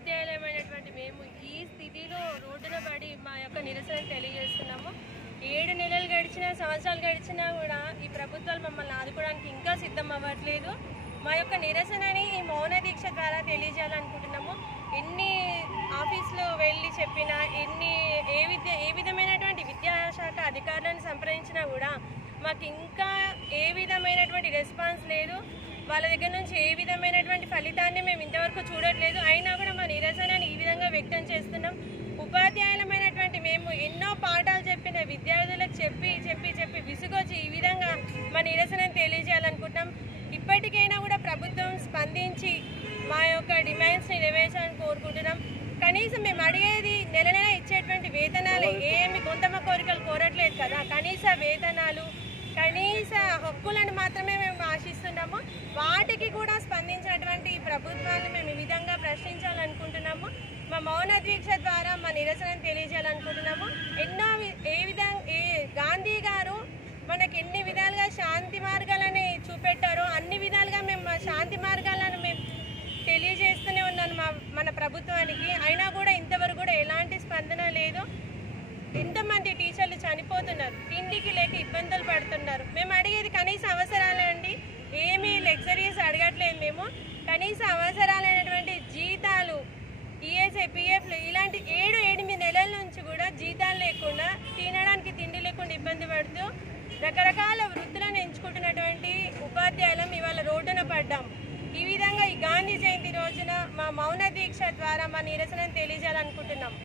ఉపాధ్యాయులమైనటువంటి మేము ఈ స్థితిలో రోడ్డున పడి మా యొక్క నిరసన తెలియజేస్తున్నాము. 7 నెలలు గడిచినా, సంవత్సరాలు గడిచినా కూడా ఈ ప్రభుత్వాలు మమ్మల్ని ఆదుకోవడానికి ఇంకా సిద్ధం అవ్వట్లేదు. మా యొక్క నిరసనని ఈ మౌన దీక్ష ద్వారా తెలియజేయాలనుకుంటున్నాము. ఎన్ని ఆఫీసులు వెళ్ళి చెప్పినా, ఏ విధమైనటువంటి విద్యాశాఖ అధికారులను సంప్రదించినా కూడా మాకు ఇంకా ఏ విధమైనటువంటి రెస్పాన్స్ లేదు. వాళ్ళ దగ్గర నుంచి ఏ విధమైనటువంటి ఫలితాన్ని మేము ఇంతవరకు చూడట్లేదు. అయినా కూడా మా నిరసనని ఈ విధంగా వ్యక్తం చేస్తున్నాం. ఉపాధ్యాయులమైనటువంటి మేము ఎన్నో పాఠాలు చెప్పిన విద్యార్థులకు చెప్పి విసుగొచ్చి ఈ విధంగా మా నిరసనని తెలియజేయాలనుకుంటున్నాం. ఇప్పటికైనా కూడా ప్రభుత్వం స్పందించి మా యొక్క డిమాండ్స్ని నెరవేర్చాలని కోరుకుంటున్నాం. కనీసం మేము అడిగేది నెల ఇచ్చేటువంటి వేతనాలు ఏమి గొంతమ్మ కోరికలు కోరట్లేదు కదా. కనీస వేతనాలు, కనీస హక్కులను మాత్రమే మేము ఆశిస్తున్నాము. వాటికి కూడా స్పందించినటువంటి ప్రభుత్వాన్ని మేము ఈ విధంగా ప్రశ్నించాలనుకుంటున్నాము. మా మౌన దీక్ష ద్వారా మా నిరసనను తెలియజేయాలి.